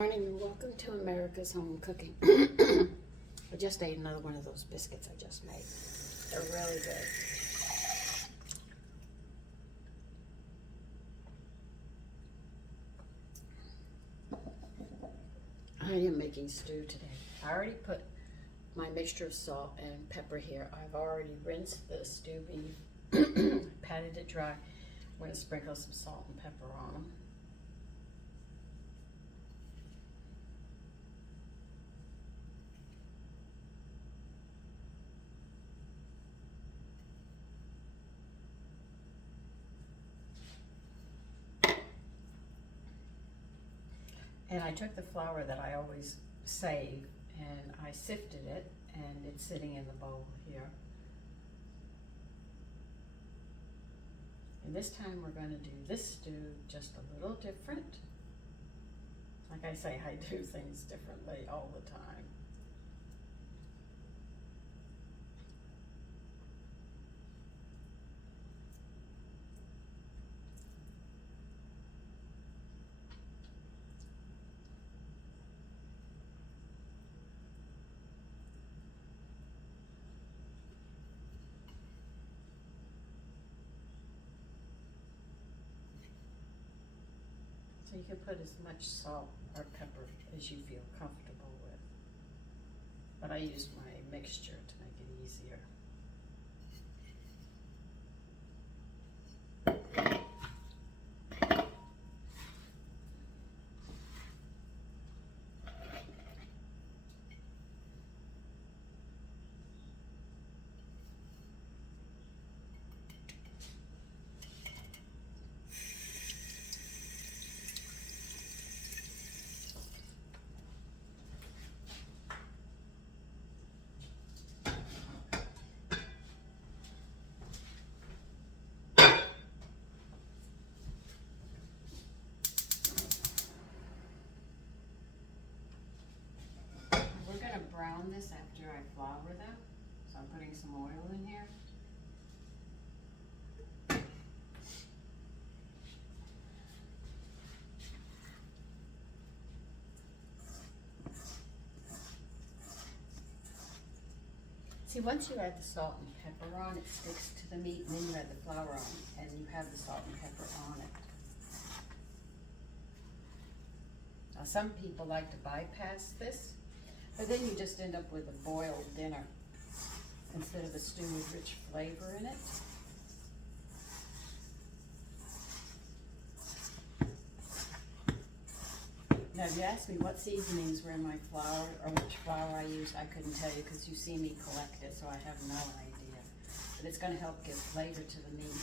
Morning and welcome to America's Home Cooking. I just ate another one of those biscuits I just made. They're really good. I am making stew today. I already put my mixture of salt and pepper here. I've already rinsed the stew beef, patted it dry. I'm going to sprinkle some salt and pepper on them. And I took the flour that I always save and I sifted it, and it's sitting in the bowl here. And this time we're going to do this stew just a little different. Like I say, I do things differently all the time. So you can put as much salt or pepper as you feel comfortable with. But I use my mixture to make it easier. We're going to brown this after I flour them. So I'm putting some oil in here. See, once you add the salt and pepper on, it sticks to the meat, and then you add the flour on, and you have the salt and pepper on it. Now, some people like to bypass this, but then you just end up with a boiled dinner instead of a stew with rich flavor in it. Now, if you asked me what seasonings were in my flour or which flour I used, I couldn't tell you because you see me collect it, so I have no idea. But it's going to help give flavor to the meat.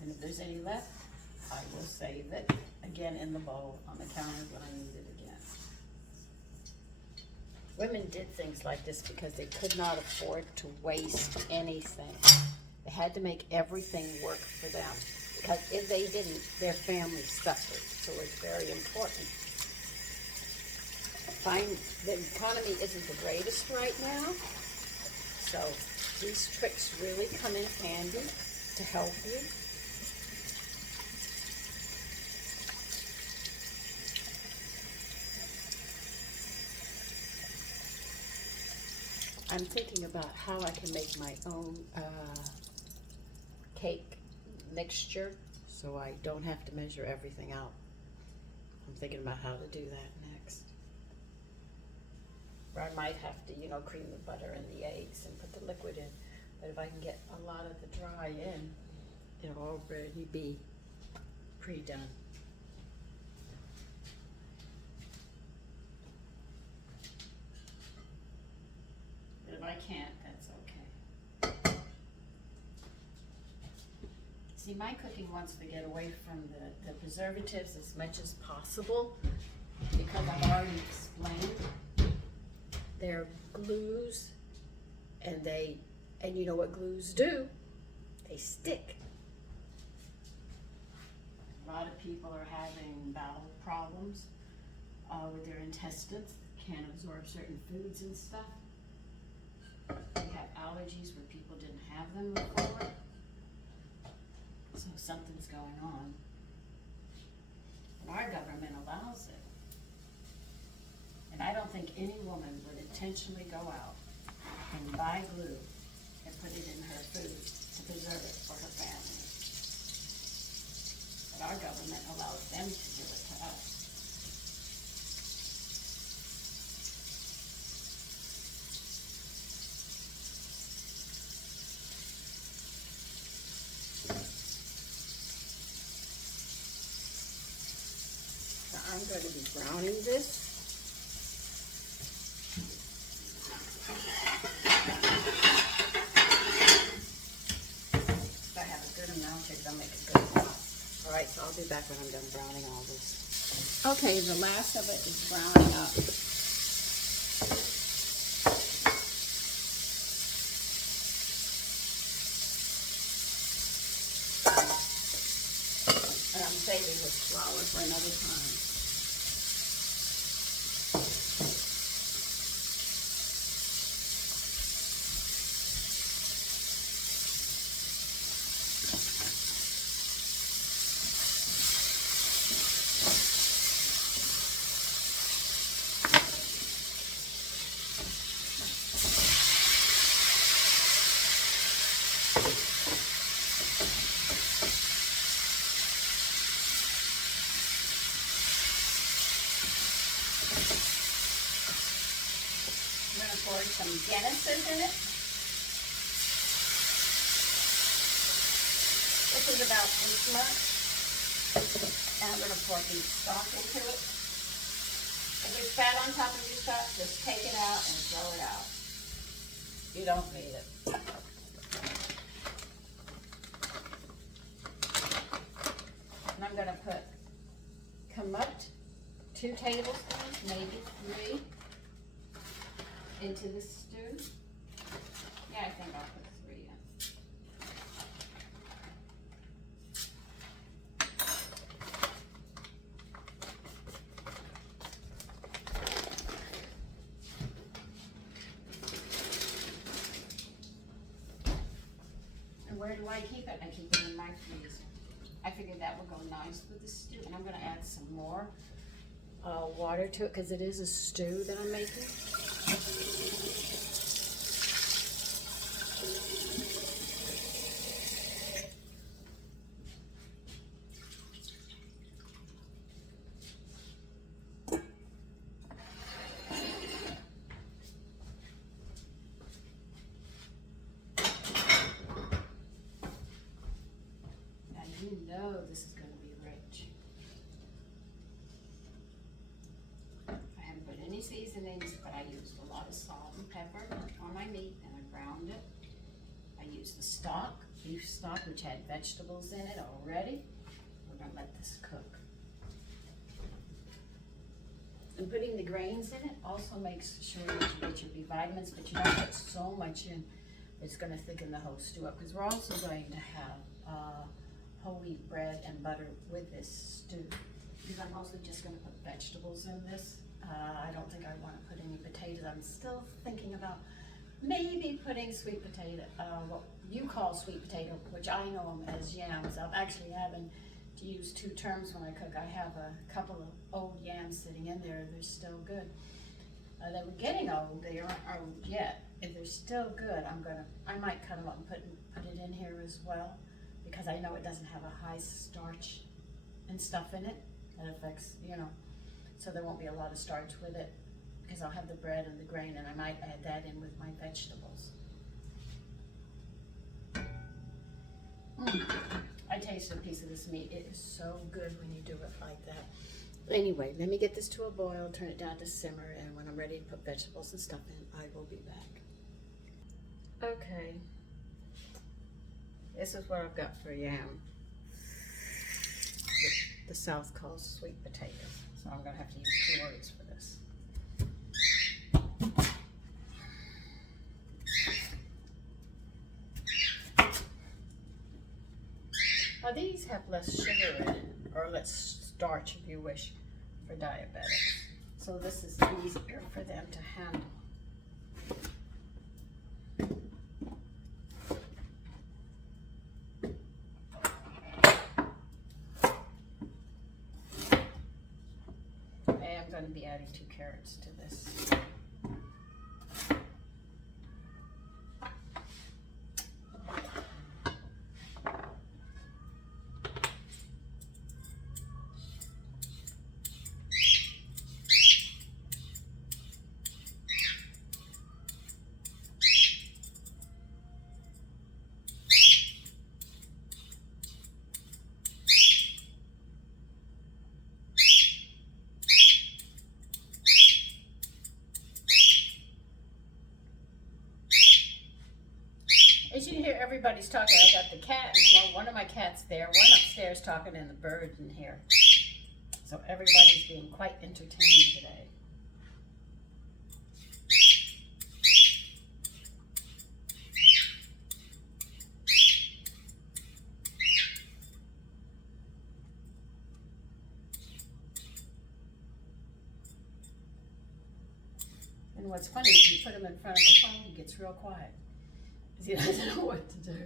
And if there's any left, I will save it again in the bowl on the counter when I need it again. Women did things like this because they could not afford to waste anything. They had to make everything work for them, because if they didn't, their family suffered. So it's very important. The economy isn't the greatest right now, so these tricks really come in handy to help you. I'm thinking about how I can make my own cake mixture so I don't have to measure everything out. I'm thinking about how to do that next. Or I might have to, cream the butter and the eggs and put the liquid in. But if I can get a lot of the dry in, it'll already be pre-done. But if I can't, that's okay. See, my cooking wants to get away from the preservatives as much as possible, because I've already explained they're glues, and you know what glues do? They stick. A lot of people are having bowel problems with their intestines, can't absorb certain foods and stuff. They have allergies where people didn't have them before. So something's going on. think any woman would intentionally go out and buy glue and put it in her food to preserve it for her family. But our government allows them to do it to us. So I'm going to be browning this. If I have a good amount here, they'll make a good sauce. Alright, so I'll be back when I'm done browning all this. Okay, the last of it is browning up. And I'm saving this flour for another time. I'm going to pour some Genesis in it. This is about this much. And I'm going to pour beef stock into it. If there's fat on top of your stock, just take it out and throw it out. You don't need it. And I'm going to put kamut, 2 tablespoons, maybe 3. Into the stew. Yeah, I think I'll put 3 in. And where do I keep it? I keep it in my freezer. I figured that would go nice with the stew. And I'm going to add some more water to it because it is a stew that I'm making. Now you know this is going to be rich. I haven't put any seasonings, but I used a lot of salt and pepper on my meat and I browned it. I used the stock, beef stock, which had vegetables in it already. We're going to let this cook. And putting the grains in it also makes sure that you get your B vitamins, but you don't put so much in it's going to thicken the whole stew up, because we're also going to have whole wheat bread and butter with this stew. Because I'm mostly just going to put vegetables in this. I don't think I want to put any potatoes. I'm still thinking about maybe putting sweet potato, what you call sweet potato, which I know them as yams. I'm actually having to use 2 terms when I cook. I have a couple of old yams sitting in there. They're still good. They were getting old. They aren't old yet. If they're still good, I might cut them up and put it in here as well, because I know it doesn't have a high starch and stuff in it. That affects, so there won't be a lot of starch with it, because I'll have the bread and the grain, and I might add that in with my vegetables. I tasted a piece of this meat. It is so good when you do it like that. Anyway, let me get this to a boil, turn it down to simmer, and when I'm ready to put vegetables and stuff in, I will be back. Okay, this is what I've got for yam. The South calls sweet potato, so I'm going to have to use 2 words for this. Now these have less sugar in it, or less starch if you wish, for diabetics. So this is easier for them to handle. going to be adding 2 carrots to this. As you can hear, everybody's talking. I got the cat and one of my cats there, one upstairs talking, and the bird in here. So everybody's being quite entertained today. And what's funny is you put him in front of a phone, he gets real quiet. He doesn't know what to do.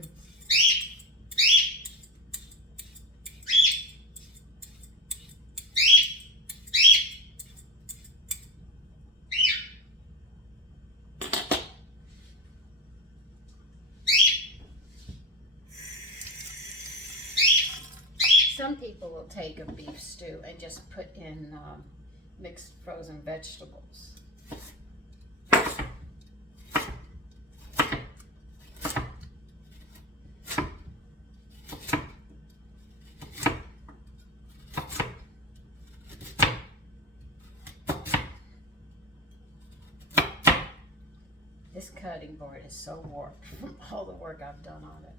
Some people will take a beef stew and just put in mixed frozen vegetables. This cutting board is so warped from all the work I've done on it.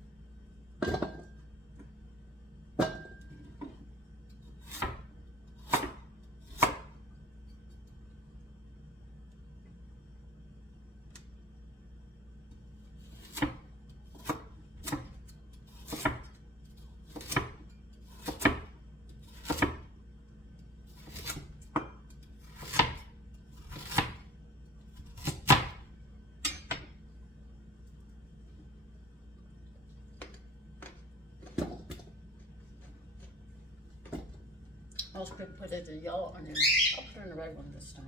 I was going to put it in yellow onion. I'll put it in the red one this time.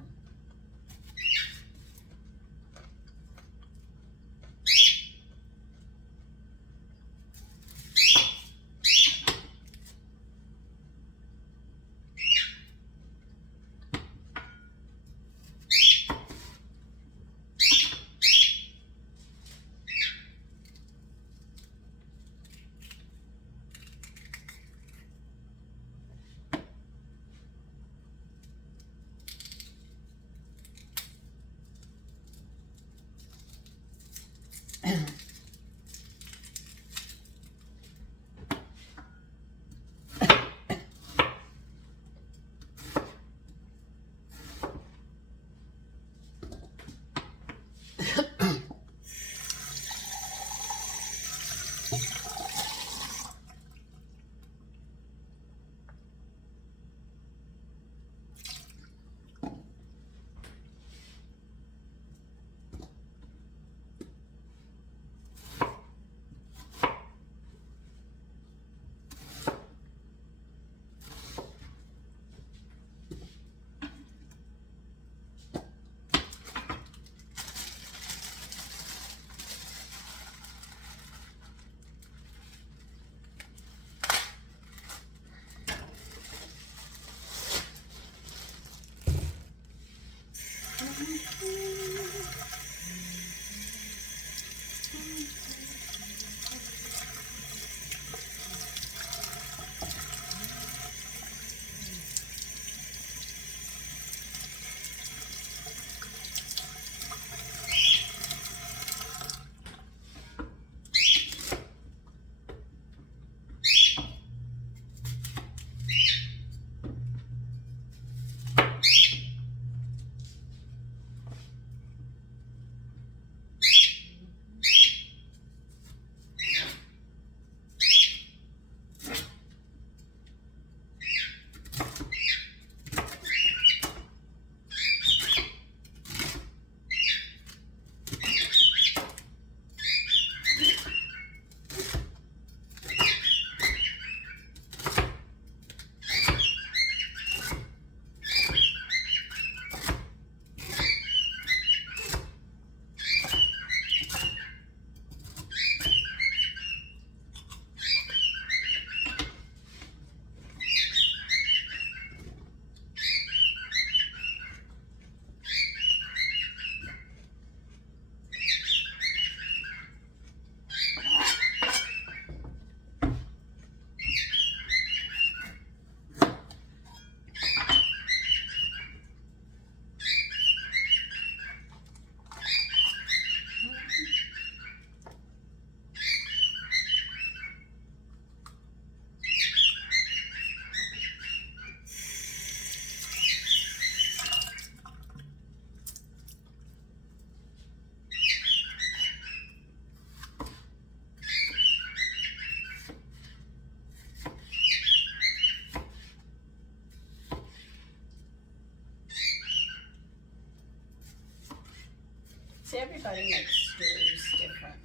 everybody makes stews different.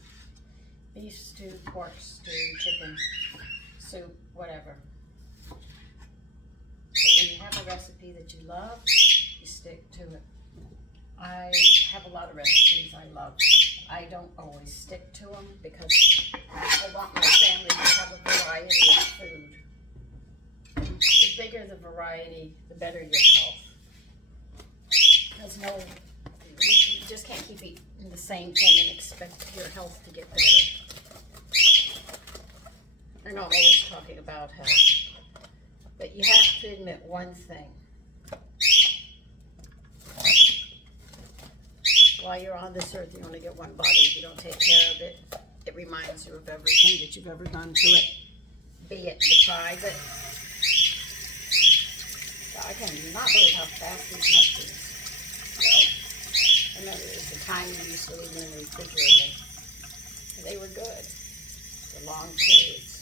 Beef stew, pork stew, chicken soup, whatever. But when you have a recipe that you love, you stick to it. I have a lot of recipes I love. I don't always stick to them because I want my family to have a variety of food. The bigger the variety, the better your health. Because you just can't keep eating the same thing and expect your health to get better. I know I'm always talking about health, but you have to admit one thing. While you're on this earth, you only get one body. If you don't take care of it, it reminds you of everything that you've ever done to it, be it deprive it. I cannot believe how fast these mushrooms go. I remember there was a time we used to leave them in the refrigerator. They were good for long periods.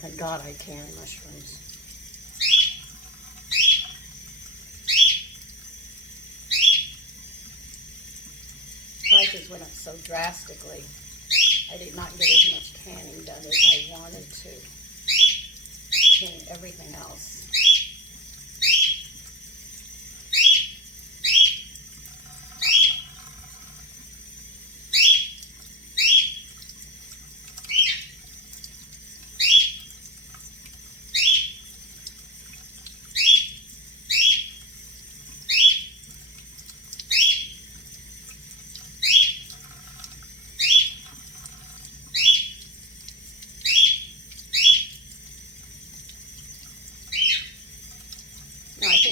Thank God I can mushrooms. Prices went up so drastically. I did not get as much canning done as I wanted to. Can everything else.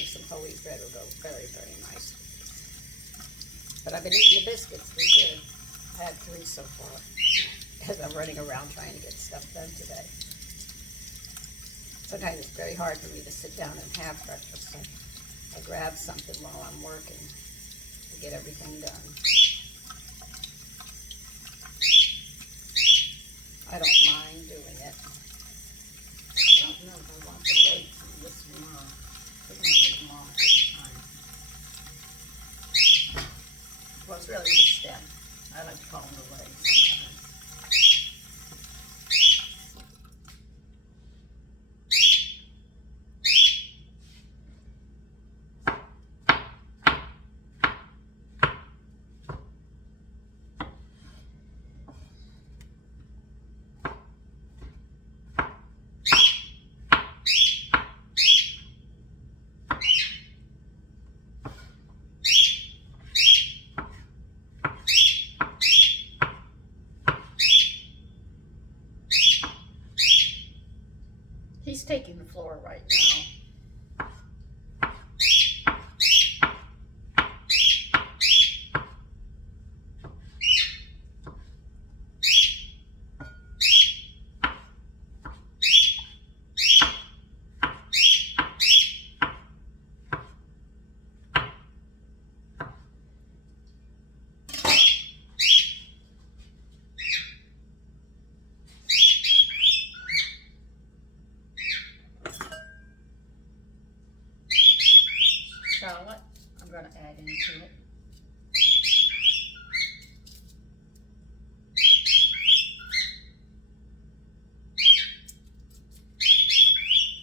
Some whole wheat bread will go very, very nice. But I've been eating the biscuits. They're good. I had 3 so far because I'm running around trying to get stuff done today. Sometimes it's very hard for me to sit down and have breakfast. So I grab something while I'm working to get everything done. I don't mind doing it. I don't know if I want the legs on this one. Well, it's really the stem. I like to call them the legs sometimes. He's taking the floor right now. Shallot, I'm going to add into it.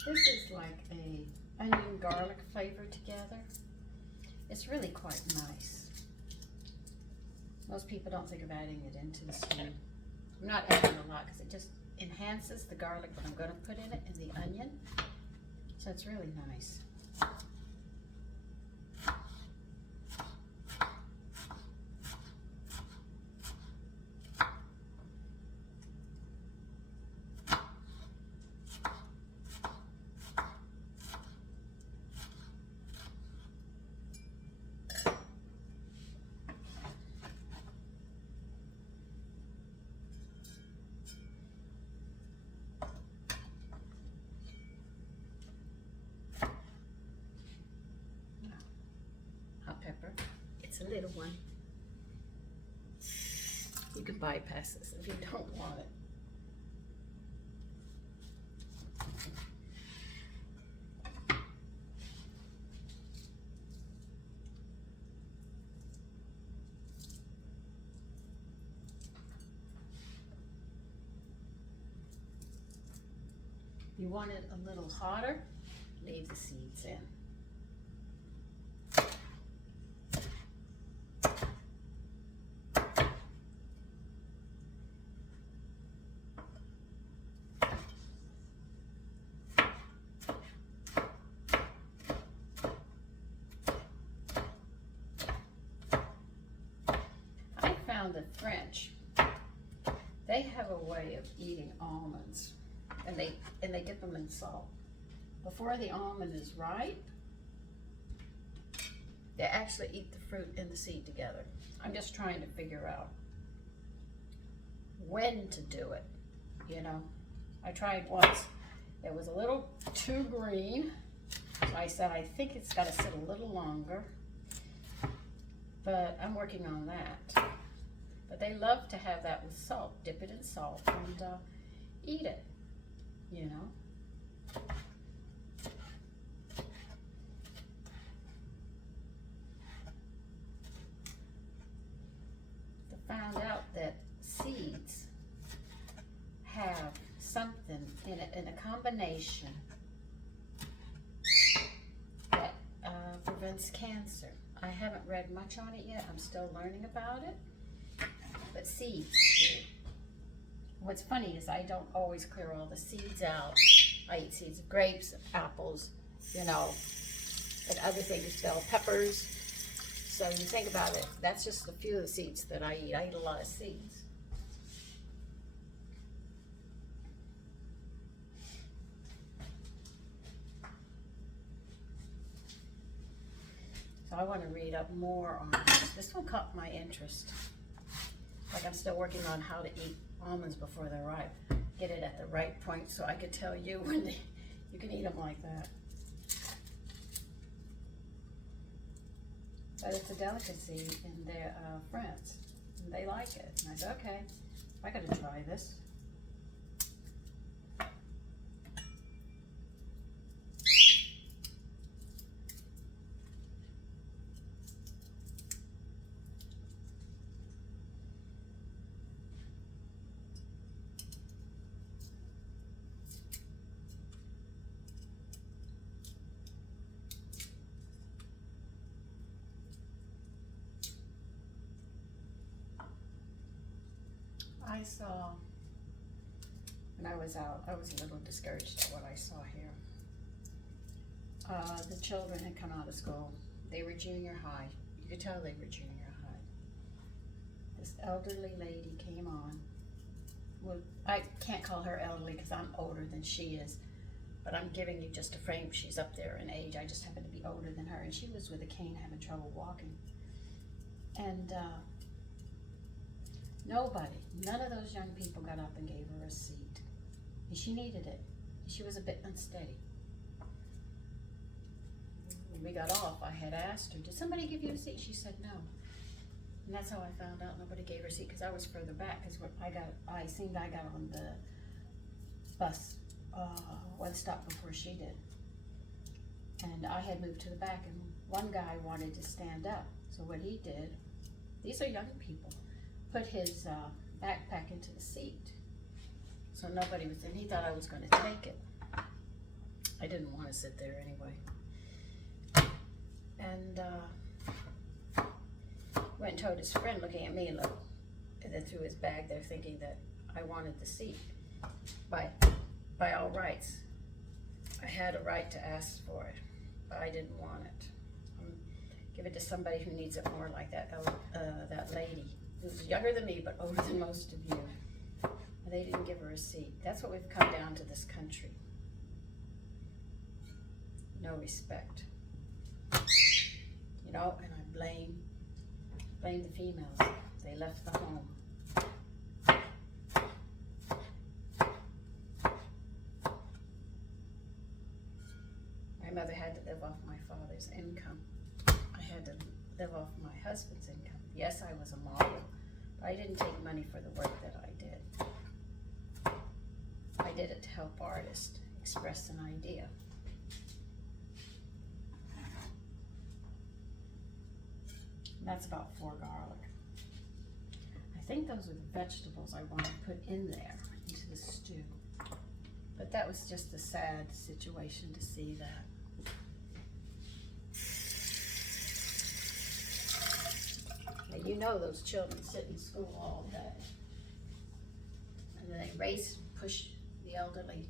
This is like a onion garlic flavor together. It's really quite nice. Most people don't think of adding it into the stew. I'm not adding a lot because it just enhances the garlic that I'm going to put in it and the onion. So it's really nice. Pepper. It's a little one. You can bypass this if you don't want it. You want it a little hotter, leave the seeds in. I found the French, they have a way of eating almonds, and they dip them in salt. Before the almond is ripe, they actually eat the fruit and the seed together. I'm just trying to figure out when to do it, you know. I tried once. It was a little too green, so I said I think it's got to sit a little longer, but I'm working on that. But they love to have that with salt, dip it in salt and eat it, you know. I found out that seeds have something in a combination that prevents cancer. I haven't read much on it yet. I'm still learning about it. But seeds do. What's funny is I don't always clear all the seeds out. I eat seeds of grapes, apples, you know, and other things, bell peppers. So you think about it, that's just a few of the seeds that I eat. I eat a lot of seeds. So I want to read up more on this. This one caught my interest. Like I'm still working on how to eat almonds before they're ripe. Get it at the right point so I could tell you when you can eat them like that. But it's a delicacy in their France. And they like it. And I said, okay, I gotta try this. I saw, when I was out, I was a little discouraged at what I saw here. The children had come out of school. They were junior high. You could tell they were junior high. This elderly lady came on. Well, I can't call her elderly because I'm older than she is, but I'm giving you just a frame. She's up there in age. I just happen to be older than her, and she was with a cane having trouble walking. And none of those young people got up and gave her a seat. And she needed it. She was a bit unsteady. When we got off, I had asked her, did somebody give you a seat? She said no. And that's how I found out nobody gave her a seat, because I was further back, because I got on the bus one stop before she did. And I had moved to the back, and one guy wanted to stand up. So what he did, these are young people, put his backpack into the seat. So nobody was in. He thought I was going to take it. I didn't want to sit there anyway. And went and told his friend, looking at me, and then threw his bag there, thinking that I wanted the seat. By all rights, I had a right to ask for it, but I didn't want it. Give it to somebody who needs it more, like that lady who's younger than me but older than most of you. And they didn't give her a seat. That's what we've come down to this country. No respect. You know, and I blame the females. They left the home. My mother had to live off my father's income. I had to live off my husband's income. Yes, I was a model, but I didn't take money for the work that I did. I did it to help artists express an idea. And that's about 4 garlic. I think those are the vegetables I want to put in there, into the stew. But that was just a sad situation to see that. Now, you know those children sit in school all day. And then they race, push the elderly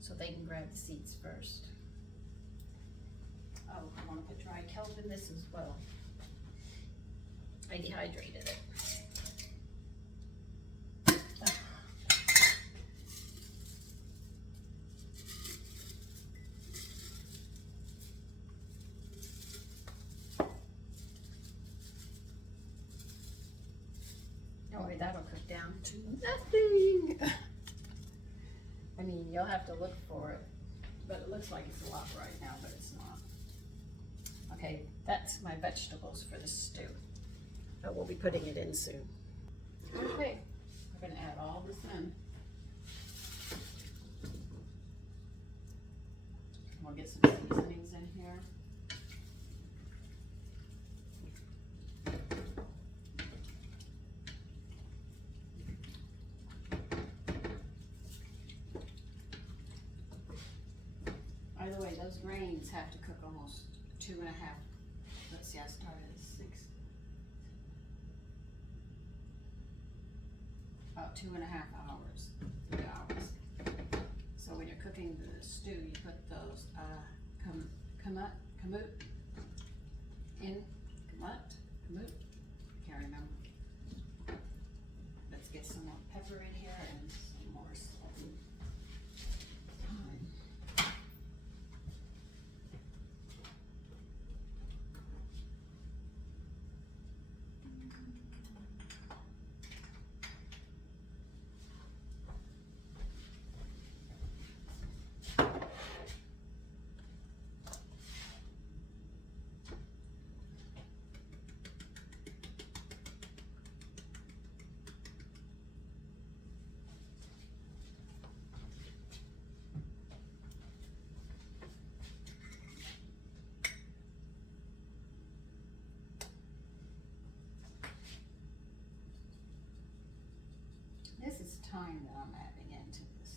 so they can grab the seats first. Oh, I want to put dry kelp in this as well. I dehydrated it. Don't worry, that'll cook down to nothing. I mean, you'll have to look for it, but it looks like it's a lot right now, but it's not. Okay, that's my vegetables for the stew. But we'll be putting it in soon. Okay, we're gonna add all this in. We'll get some seasonings in here. By the way, those grains have to cook almost 2.5. Let's see, I started at 6. About 2.5 hours, 3 hours. So when you're cooking the stew, you put those kamut in, can't remember. Let's get some more pepper in here and some more salt. This is thyme that I'm adding into this.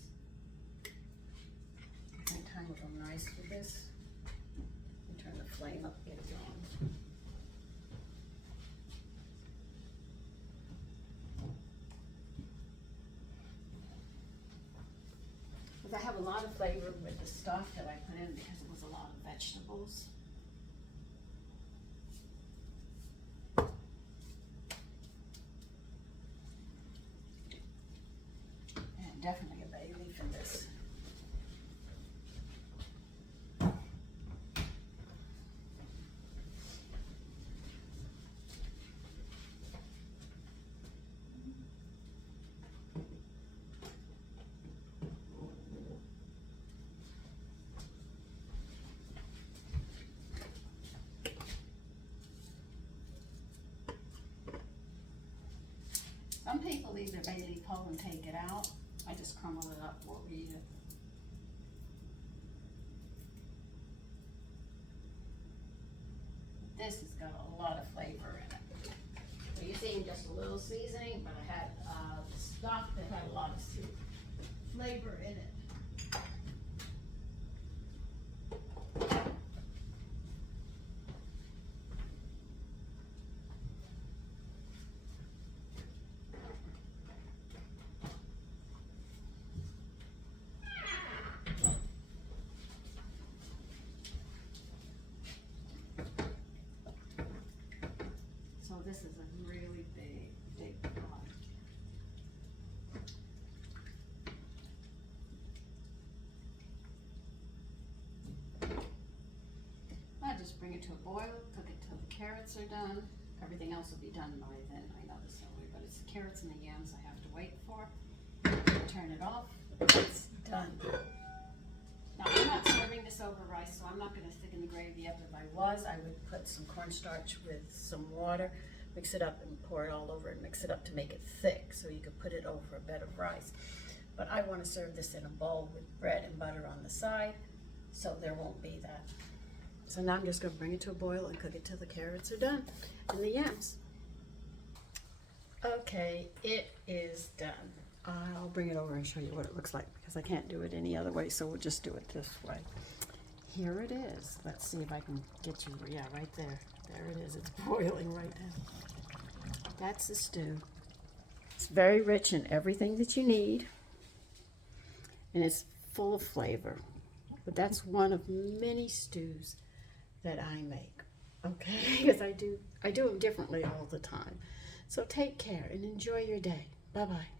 I think thyme will go nice with this. And turn the flame up, get it going. Because I have a lot of flavor with the stock that I put in because it was a lot of vegetables. Definitely a bay leaf in this. Some people leave their bay leaf whole and take it out. I just crumble it up, we'll eat it. This has got a lot of flavor in it. So you're seeing just a little seasoning, but I had the stock that had a lot of flavor in it. This is a really big pot. I just bring it to a boil, cook it till the carrots are done. Everything else will be done by then. I know this already, but it's the carrots and the yams I have to wait for. Turn it off. It's done. Now I'm not serving this over rice, so I'm not going to thicken the gravy up. If I was, I would put some cornstarch with some water. Mix it up and pour it all over and mix it up to make it thick so you could put it over a bed of rice. But I want to serve this in a bowl with bread and butter on the side so there won't be that. So now I'm just going to bring it to a boil and cook it till the carrots are done and the yams. Okay, it is done. I'll bring it over and show you what it looks like because I can't do it any other way, so we'll just do it this way. Here it is. Let's see if I can get you, yeah, right there. There it is. It's boiling right now. That's the stew. It's very rich in everything that you need, and it's full of flavor. But that's one of many stews that I make, okay? Because I do them differently all the time. So take care and enjoy your day. Bye-bye.